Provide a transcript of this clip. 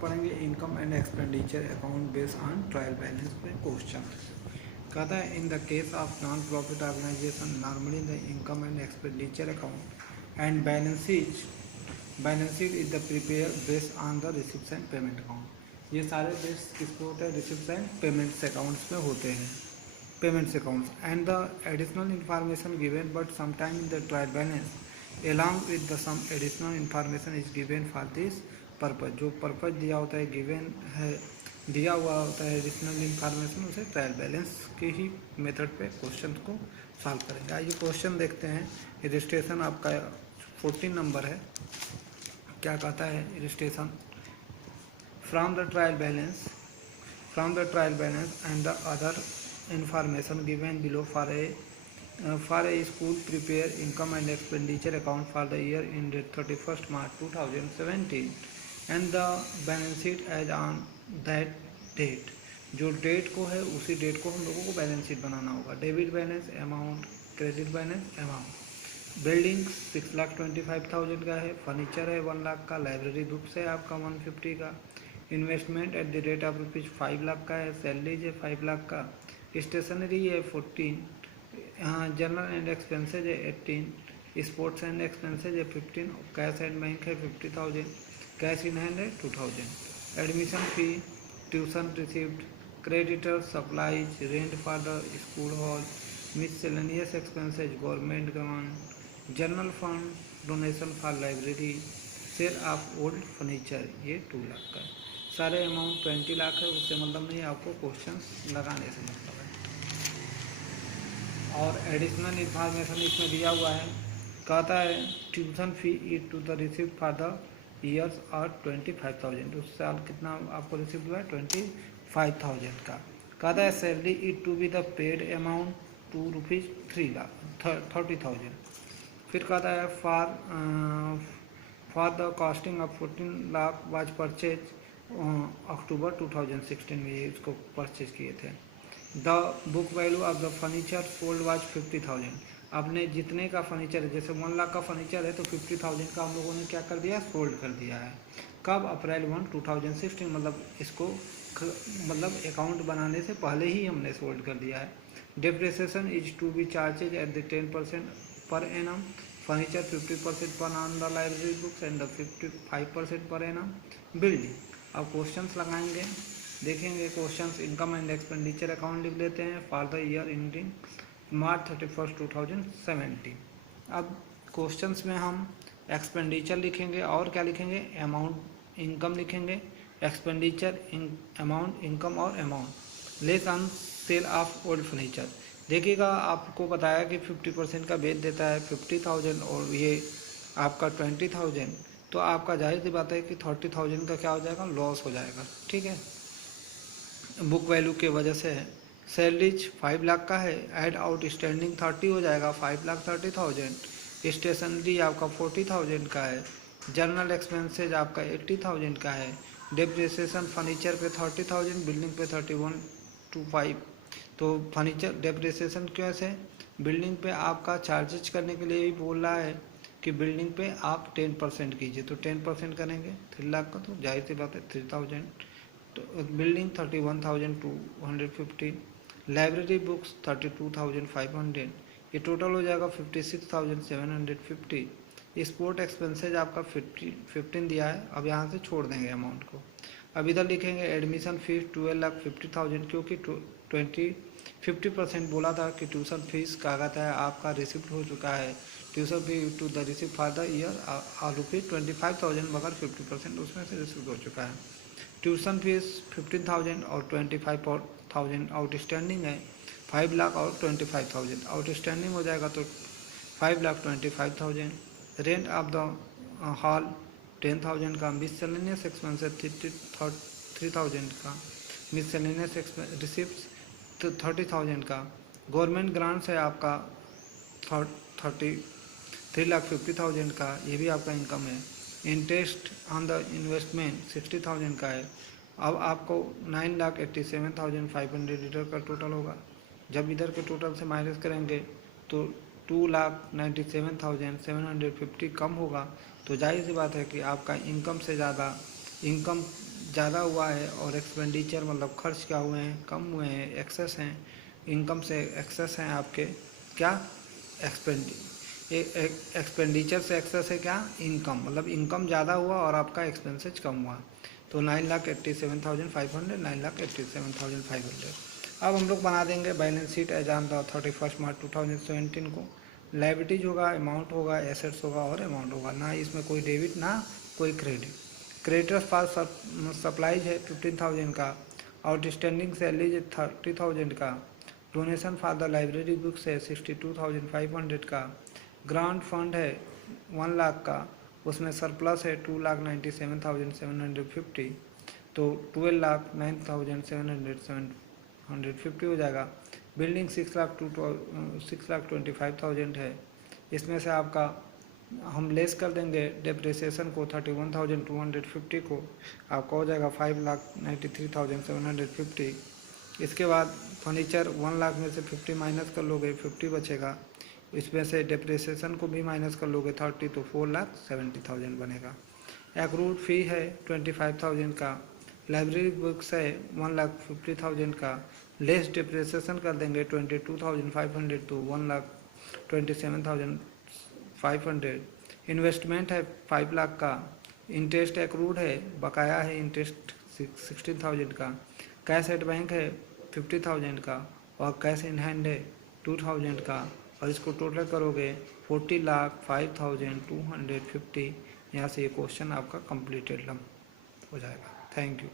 पढ़ेंगे income and expenditure account based on trial balance पे question. कहता है in the case of non profit organisation normally the income and expenditure account and balance sheet is the prepare based on the receipts and payment account. ये सारे based किसको होते हैं? Receipts and payments accounts में होते हैं, payments accounts and the additional information given but sometime in the trial balance along with the some additional information is given for this purpose। जो purpose दिया होता है, गिवन है, दिया हुआ होता है एडिशनल इंफॉर्मेशन, उसे ट्रायल बैलेंस के ही मेथड पे क्वेश्चन को सॉल्व करेंगे। आइए क्वेश्चन देखते हैं। रजिस्ट्रेशन आपका 14 नंबर है। क्या कहता है registration? From the trial balance and the other information given below for a school prepare income and expenditure account for the year ended 31st March 2017 and the balance sheet as on that date। जो date को है उसी date को हम लोगों को balance sheet बनाना होगा। Debit balance amount, credit balance amount. Building 6,25,000 का है, फर्नीचर है 1 लाख का, लाइब्रेरी बुक्स है आपका 150 का, investment at the rate of rupees 5 lakh का है, सैलरीज है 5 लाख का, स्टेशनरी है 14, जनरल एंड एक्सपेंसेज है 18, स्पोर्ट्स एंड एक्सपेंसेज है 15, कैश एंड बैंक है 50,000, कैश इन हैंड है 2,000, admission fee, tuition receipt, creditor, supplies, rent for the school hall, miscellaneous expenses, government grant, general fund, donation for library, sale of old furniture, ये 2 लाख का है। सारे amount 20 lakh है, उससे मतलब नहीं, आपको क्वेश्चन लगाने से मतलब है। और एडिशनल इंफॉर्मेशन इसमें दिया हुआ है। कहता है tuition fee is to the receipt for the years और 25,000, उस साल कितना आपको रिसिप्ट हुआ है? 25,000 का। कहता है salary is to be paid amount to टू रुपीज़ 30,000। फिर कहता है for the costing of 14 lakh was purchase October 2016 में ये इसको परचेज किए थे। The book value of the furniture sold was 50,000। आपने जितने का फर्नीचर है, जैसे 1 लाख का फर्नीचर है तो 50,000 का हम लोगों ने क्या कर दिया? सोल्ड कर दिया है। कब? अप्रैल 1, 2016, मतलब इसको मतलब अकाउंट बनाने से पहले ही हमने सोल्ड कर दिया है। Depreciation is to be charges at the 10% per annum, furniture 50% per on the library books and the 55% per annum building. अब क्वेश्चंस लगाएंगे, देखेंगे questions. Income and expenditure account लिख लेते हैं for the year ending March 31, 2017। अब questions में हम expenditure लिखेंगे और क्या लिखेंगे? अमाउंट, इनकम लिखेंगे, एक्सपेंडिचर, अमाउंट, इनकम और amount. Less on sale of old furniture. देखिएगा आपको बताया कि 50% का बेच देता है 50,000 और ये आपका 20,000, तो आपका जाहिर सी बात है कि 30,000 का क्या हो जाएगा? लॉस हो जाएगा। ठीक है, बुक वैल्यू के वजह से है। सैलरीज 5 लाख का है, एड आउट स्टैंडिंग 30 हो जाएगा, 5,30,000। स्टेशनरी आपका 40,000 का है, जनरल एक्सपेंसेज आपका 80,000 का है, डेप्रिसिएशन फर्नीचर पे 30,000, बिल्डिंग पे 3125। तो फर्नीचर डेप्रिसिएशन कैसे? बिल्डिंग पे आपका चार्जेज करने के लिए भी बोल रहा है कि बिल्डिंग पे आप 10% कीजिए, तो 10% करेंगे 3 लाख का, तो जाहिर सी बात है 3,000। तो बिल्डिंग 31,250, लाइब्रेरी बुक्स 32,500, ये टोटल हो जाएगा 56,750। स्पोर्ट एक्सपेंसेज आपका 15 दिया है, अब यहाँ से छोड़ देंगे अमाउंट को। अब इधर लिखेंगे एडमिशन फीस 12,50,000, क्योंकि 50% बोला था कि ट्यूशन फीस का कहता है आपका रिसिप्ट हो चुका है। Tuition fee to the receipt for the year ₹25,000, मगर 50% उसमें से रिसिप्ट हो चुका है। ट्यूशन फीस 15,000 और 25,000 आउटस्टैंडिंग है। 5 लाख और 25,000 आउटस्टैंडिंग हो जाएगा, तो 5,25,000। रेंट ऑफ द हॉल 10,000 का, मिससेलेनियस एक्सपेंसेस 3,000 का, मिससेलेनियस रिसिप्ट 30,000 का, गवर्नमेंट ग्रांट्स है आपका 3,50,000 का, ये भी आपका इनकम है। इंटरेस्ट ऑन द इन्वेस्टमेंट 60,000 का है। अब आपको 9,87,500 इधर का टोटल होगा। जब इधर के टोटल से माइनस करेंगे तो 2,97,750 कम होगा। तो जाहिर सी बात है कि आपका इनकम से ज़्यादा, इनकम ज़्यादा हुआ है और एक्सपेंडिचर मतलब खर्च क्या हुए हैं, कम हुए हैं, एक्सेस हैं, इनकम से एक्सेस हैं आपके क्या, एक्सपेंडिचर से एक्सेस है क्या, इनकम, मतलब इनकम ज़्यादा हुआ और आपका एक्सपेंसेज कम हुआ। तो 9,87,500, 9,87,500। अब हम लोग बना देंगे balance sheet as on the 31 March 2017 को। लाइबिलिटीज होगा, अमाउंट होगा, एसेट्स होगा और अमाउंट होगा, ना इसमें कोई डेबिट ना कोई क्रेडिट। क्रेडिटर्स पास सप्लाईज है 15,000 का, आउटस्टैंडिंग सैलरीज 30,000 का, donation for the library books है 62,500 का, ग्रांट फंड है 1 लाख का, उसमें सरप्लस है 2,97,750, तो 12,09,750 हो जाएगा। बिल्डिंग 6,25,000 है, इसमें से आपका हम लेस कर देंगे डेप्रिसिएशन को 31,250 को, आपका हो जाएगा 5,93,750। इसके बाद फर्नीचर 1 लाख में से 50 माइनस कर लोगे 50 बचेगा, इसमें से डेप्रिसिएशन को भी माइनस कर लोगे 30, तो 4,70,000 बनेगा। एक्रूड फी है 25,000 का, लाइब्रेरी बुक्स है 1,50,000 का, लेस डेप्रिसिएशन कर देंगे 22,500, तो 1,27,500। इन्वेस्टमेंट है 5 लाख का, इंटरेस्ट एक्रूड है, बकाया है इंटरेस्ट 16,000 का, कैश एट बैंक है 50,000 का और कैश इन हैंड है 2,000 का, और इसको टोटल करोगे 40,05,250। यहाँ से ये क्वेश्चन आपका कंप्लीटेड हो जाएगा। Thank you.